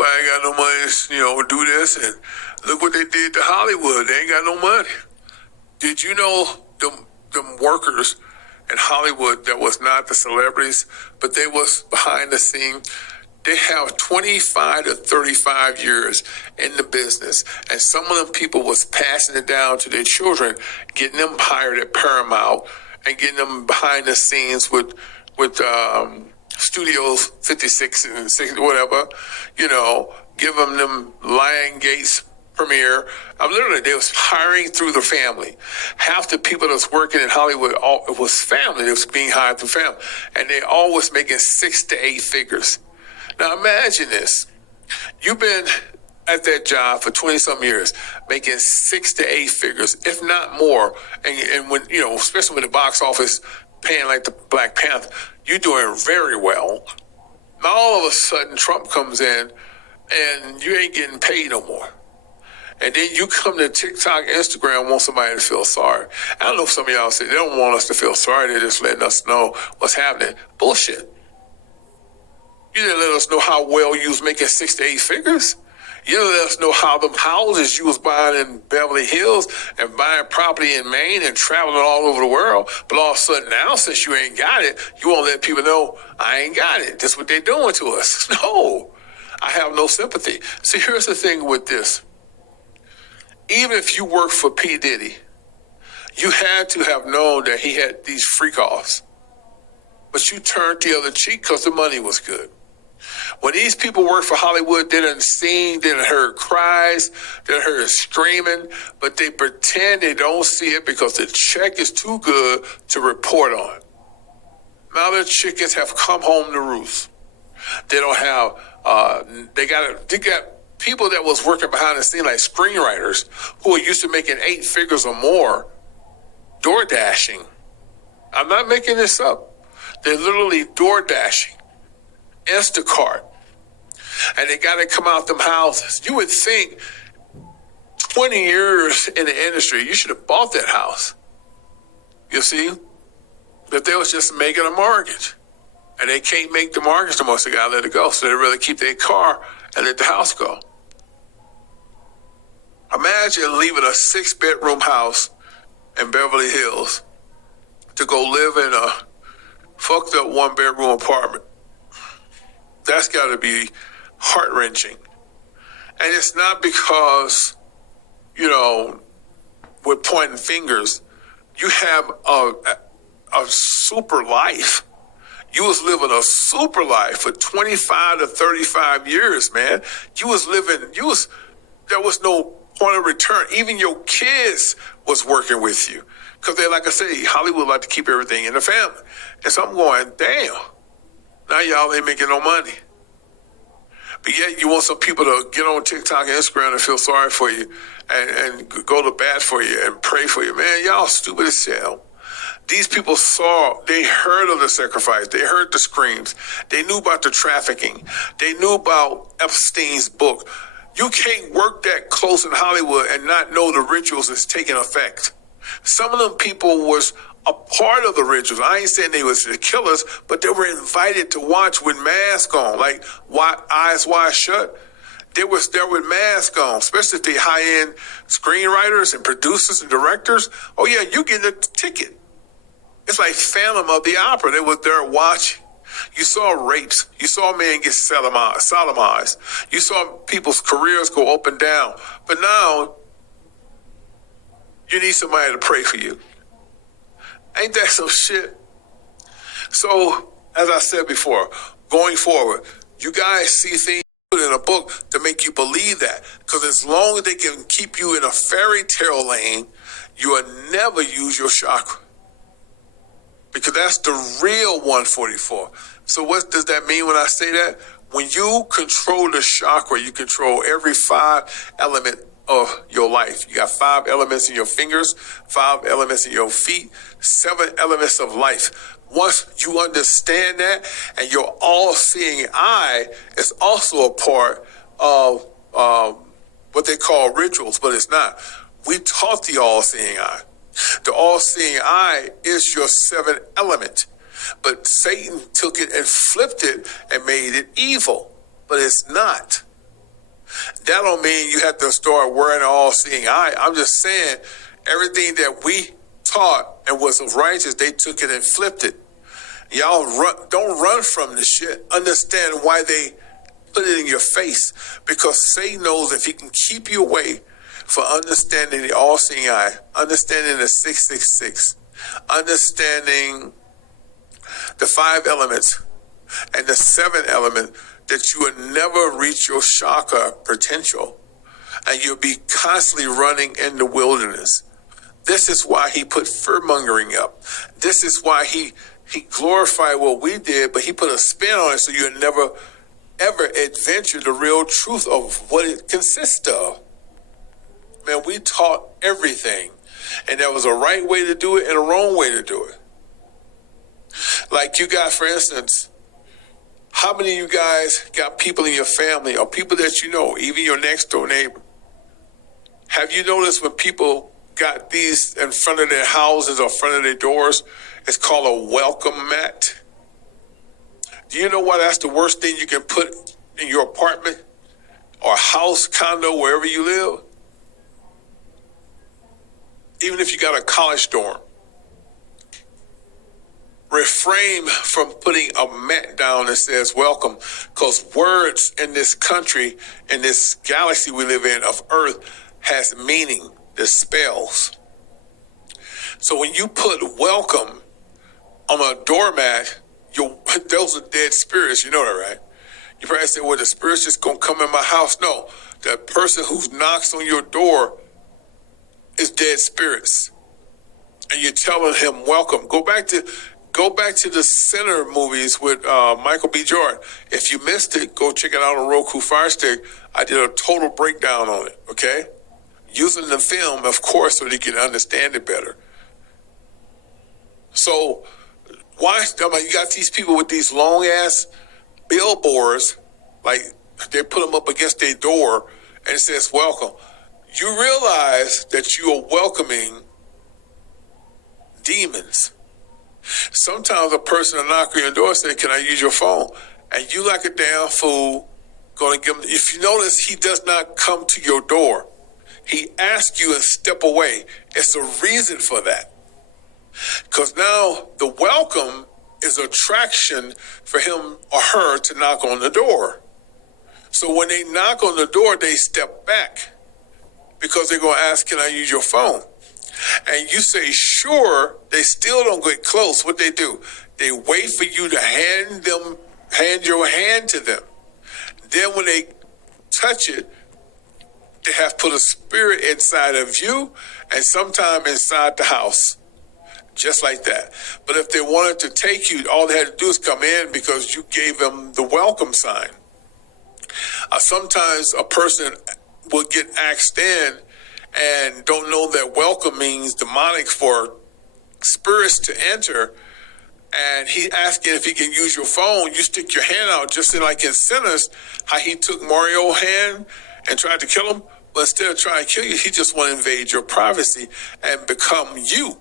nobody ain't got no money, do this. And look what they did to Hollywood. They ain't got no money. Did you know them workers in Hollywood that was not the celebrities, but they was behind the scene? They have 25 to 35 years in the business. And some of them people was passing it down to their children, getting them hired at Paramount and getting them behind the scenes with Studios 56 and 60, whatever, giving them Lion Gates premiere. They was hiring through the family. Half the people that's working in Hollywood, it was family. It was being hired through family. And they all was making 6 to 8 figures. Now imagine this. You've been at that job for 20-some years, making 6 to 8 figures, if not more. And when, especially with the box office paying like the Black Panther, you're doing very well. Now all of a sudden Trump comes in and you ain't getting paid no more. And then you come to TikTok, Instagram, want somebody to feel sorry. I don't know if some of y'all say they don't want us to feel sorry. They're just letting us know what's happening. Bullshit. You didn't let us know how well you was making 6 to 8 figures. You didn't let us know how them houses you was buying in Beverly Hills and buying property in Maine and traveling all over the world. But all of a sudden now, since you ain't got it, you won't let people know I ain't got it. That's what they're doing to us. No, I have no sympathy. See, here's the thing with this. Even if you work for P. Diddy, you had to have known that he had these freak-offs. But you turned the other cheek because the money was good. When these people work for Hollywood, they done seen, they done heard cries, they done heard screaming, but they pretend they don't see it because the check is too good to report on. Now the chickens have come home to roost. They don't have, they got people that was working behind the scene like screenwriters who are used to making 8 figures or more, door dashing. I'm not making this up. They're literally door dashing, Instacart, and they got to come out them houses. You would think 20 years in the industry, you should have bought that house. You see, but they was just making a mortgage, and they can't make the mortgage no more, so they got to let it go. So they really keep their car and let the house go. Imagine leaving a 6-bedroom house in Beverly Hills to go live in a fucked up 1-bedroom apartment. That's got to be heart-wrenching. And it's not because, we're pointing fingers. You have a super life. You was living a super life for 25 to 35 years, man. There was no point of return. Even your kids was working with you. Because they, like I say, Hollywood like to keep everything in the family. And so I'm going, damn, now y'all ain't making no money. But yet you want some people to get on TikTok and Instagram and feel sorry for you and go to bat for you and pray for you. Man, y'all stupid as hell. These people they heard of the sacrifice. They heard the screams. They knew about the trafficking. They knew about Epstein's book. You can't work that close in Hollywood and not know the rituals is taking effect. Some of them people was a part of the rituals. I ain't saying they was the killers, but they were invited to watch with masks on, like eyes wide shut. They was there with masks on, especially if they high-end screenwriters and producers and directors. Oh yeah, you get a ticket. It's like Phantom of the Opera. They was there watching. You saw rapes. You saw men get sodomized. You saw people's careers go up and down. But now, you need somebody to pray for you. Ain't that some shit? So, as I said before, going forward, you guys see things in a book to make you believe that. Because as long as they can keep you in a fairy tale lane, you will never use your chakra. Because that's the real 144. So what does that mean when I say that? When you control the chakra, you control every 5 element of your life. You got 5 elements in your fingers, 5 elements in your feet, 7 elements of life. Once you understand that, and your all-seeing eye is also a part of what they call rituals, but it's not. We taught the all-seeing eye. The all-seeing eye is your 7th element. But Satan took it and flipped it and made it evil. But it's not. That don't mean you have to start wearing an all-seeing eye. I'm just saying everything that we taught and was of righteous, they took it and flipped it. Y'all don't run from the shit. Understand why they put it in your face. Because Satan knows if he can keep you away from understanding the all-seeing eye, understanding the 666, understanding the 5 elements and the 7 element, that you would never reach your chakra potential. And you'll be constantly running in the wilderness. This is why he put fear-mongering up. This is why he glorified what we did, but he put a spin on it so you'll never, ever adventure the real truth of what it consists of. Man, we taught everything. And there was a right way to do it and a wrong way to do it. Like you got, for instance, how many of you guys got people in your family or people that you know, even your next door neighbor? Have you noticed when people got these in front of their houses or front of their doors, it's called a welcome mat? Do you know why that's the worst thing you can put in your apartment or house, condo, wherever you live? Even if you got a college dorm, refrain from putting a mat down that says welcome, because words in this country, in this galaxy we live in of Earth, has meaning, the spells. So when you put welcome on a doormat, those are dead spirits, you know that, right? You probably say, well, the spirit's just gonna come in my house. No, the person who knocks on your door is dead spirits. And you're telling him welcome. Go back to the Sinner movies with Michael B. Jordan. If you missed it, go check it out on Roku Fire Stick. I did a total breakdown on it, okay? Using the film, of course, so they can understand it better. So, why, you got these people with these long-ass billboards, like they put them up against their door, and it says, welcome. You realize that you are welcoming demons. Sometimes a person will knock on your door and say, can I use your phone? And you like a damn fool going to give him. If you notice, he does not come to your door. He asks you and step away. It's a reason for that. Because now the welcome is attraction for him or her to knock on the door. So when they knock on the door, they step back because they're going to ask, can I use your phone? And you say, sure, they still don't get close. What they do, they wait for you to hand your hand to them. Then when they touch it, they have put a spirit inside of you and sometime inside the house. Just like that. But if they wanted to take you, all they had to do is come in because you gave them the welcome sign. Sometimes a person will get asked in and don't know that welcome means demonic for spirits to enter. And he asking if he can use your phone. You stick your hand out, just like in Sinners, how he took Mario's hand and tried to kill him. But instead of trying to kill you, he just want to invade your privacy and become you.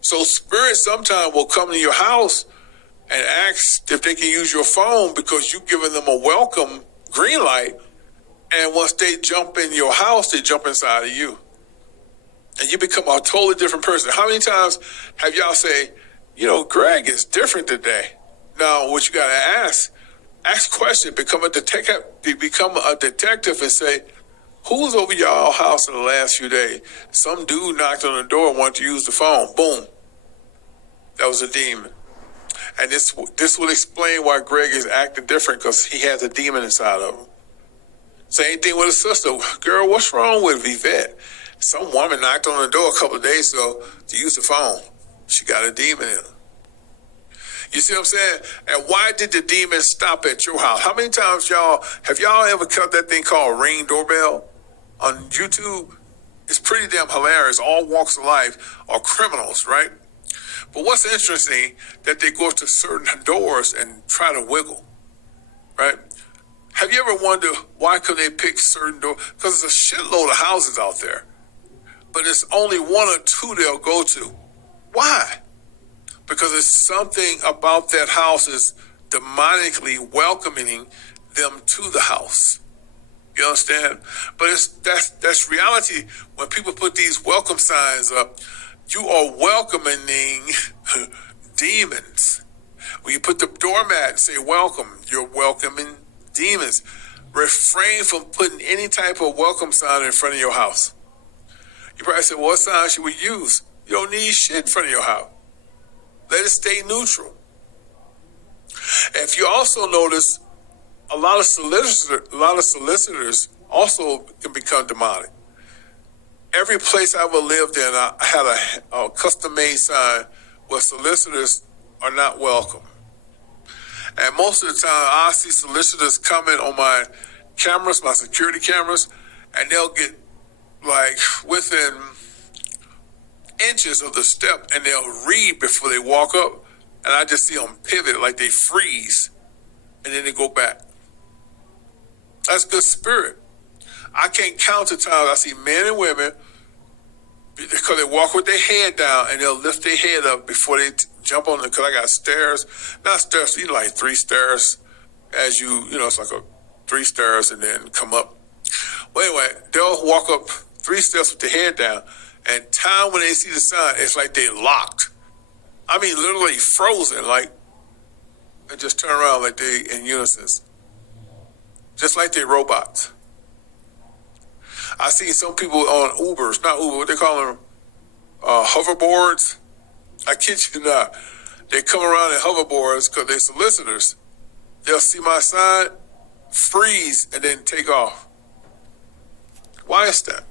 So spirits sometimes will come to your house and ask if they can use your phone because you've given them a welcome green light. And once they jump in your house, they jump inside of you. And you become a totally different person. How many times have y'all say, Greg is different today? Now, what you got to ask questions, become a detective and say, who's over y'all house in the last few days? Some dude knocked on the door and wanted to use the phone. Boom. That was a demon. And this will explain why Greg is acting different, because he has a demon inside of him. Same thing with his sister. Girl, what's wrong with Vivette? Some woman knocked on the door a couple of days ago to use the phone. She got a demon in her. You see what I'm saying? And why did the demon stop at your house? How many times have y'all ever cut that thing called Ring Doorbell on YouTube? It's pretty damn hilarious. All walks of life are criminals, right? But what's interesting, that they go to certain doors and try to wiggle, right? Have you ever wondered why could they pick certain doors? Because there's a shitload of houses out there, but it's only one or two they'll go to. Why? Because it's something about that house is demonically welcoming them to the house. You understand? But that's reality. When people put these welcome signs up, you are welcoming demons. When you put the doormat and say welcome, you're welcoming demons. Refrain from putting any type of welcome sign in front of your house. You probably say, well, what sign should we use? You don't need shit in front of your house. Let it stay neutral. If you also notice, a lot of solicitors also can become demonic. Every place I ever lived in, I had a custom-made sign where solicitors are not welcome. And most of the time, I see solicitors coming on my cameras, my security cameras, and they'll get like within inches of the step, and they'll read before they walk up, and I just see them pivot, like they freeze, and then they go back. That's good spirit. I can't count the times I see men and women, because they walk with their head down, and they'll lift their head up before they jump on it, because I got stairs, not stairs, like 3 stairs, as it's like a 3 stairs and then come up. Well, anyway, they'll walk up 3 steps with their head down, and time when they see the sign, it's like they locked. I mean, literally frozen, like, and just turn around like they in unison. Just like they robots. I see some people on Ubers, not Uber, what they call them, hoverboards. I kid you not. They come around in hoverboards because they're solicitors. They'll see my sign, freeze, and then take off. Why is that?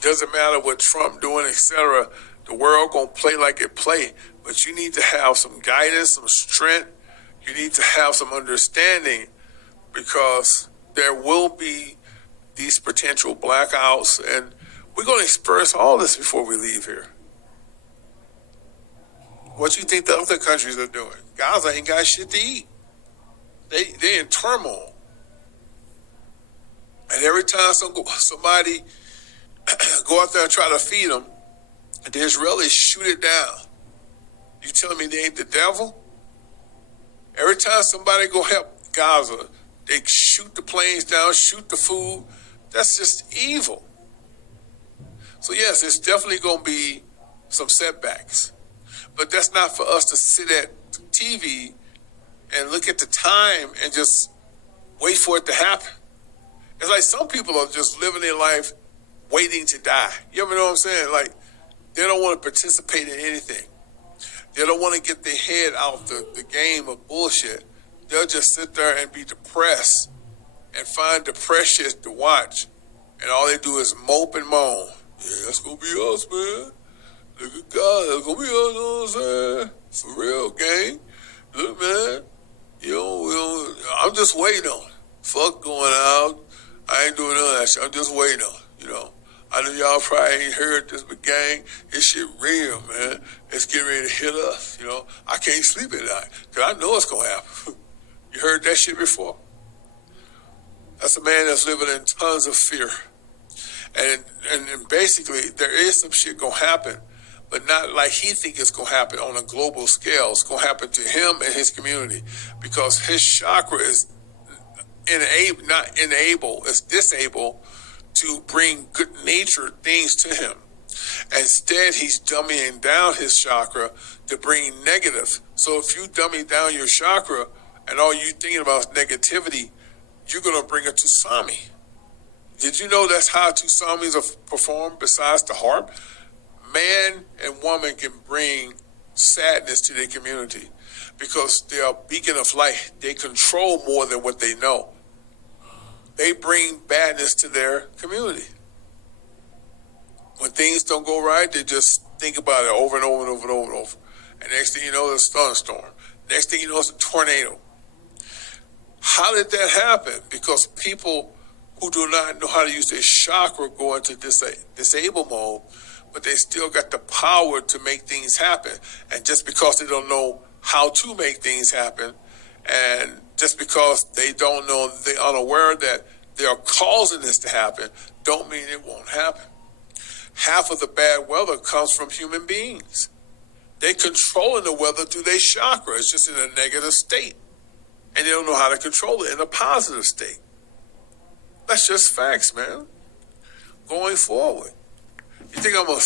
Doesn't matter what Trump doing, etc. The world gonna play like it play, but you need to have some guidance, some strength. You need to have some understanding, because there will be these potential blackouts, and we're gonna experience all this before we leave here. What you think the other countries are doing? Gaza ain't got shit to eat. They in turmoil, and every time somebody go out there and try to feed them, the Israelis shoot it down. You telling me they ain't the devil? Every time somebody go help Gaza, they shoot the planes down, shoot the food. That's just evil. So yes, it's definitely going to be some setbacks. But that's not for us to sit at TV and look at the time and just wait for it to happen. It's like some people are just living their life waiting to die. You ever know what I'm saying? Like, they don't want to participate in anything. They don't want to get their head out the game of bullshit. They'll just sit there and be depressed and find depression to watch. And all they do is mope and moan. Yeah, that's going to be us, man. Look at God, that's going to be us, you know what I'm saying? For real, gang. Look, man, I'm just waiting on it. Fuck going out. I ain't doing none of that shit. I'm just waiting on it, I know y'all probably ain't heard this, but gang, this shit real, man. It's getting ready to hit us, I can't sleep at night, because I know it's going to happen. You heard that shit before? That's a man that's living in tons of fear. And basically, there is some shit going to happen, but not like he think it's going to happen on a global scale. It's going to happen to him and his community, because his chakra is it's disabled to bring good natured things to him. Instead, he's dumbing down his chakra to bring negative. So if you dummy down your chakra and all you thinking about is negativity, you're going to bring a tsunami. Did you know that's how tsunamis are performed besides the harp? Man and woman can bring sadness to their community because they are a beacon of light. They control more than what they know. They bring badness to their community. When things don't go right, they just think about it over and over and over and over and over. And next thing you know, it's a thunderstorm. Next thing you know, it's a tornado. How did that happen? Because people who do not know how to use their chakra go into disable mode, but they still got the power to make things happen. And just because they don't know how to make things happen, and just because they don't know, they're unaware that they are causing this to happen, don't mean it won't happen. Half of the bad weather comes from human beings. They controlling the weather through their chakra. It's just in a negative state. and they don't know how to control it in a positive state. That's just facts, man. Going forward. You think I'm going to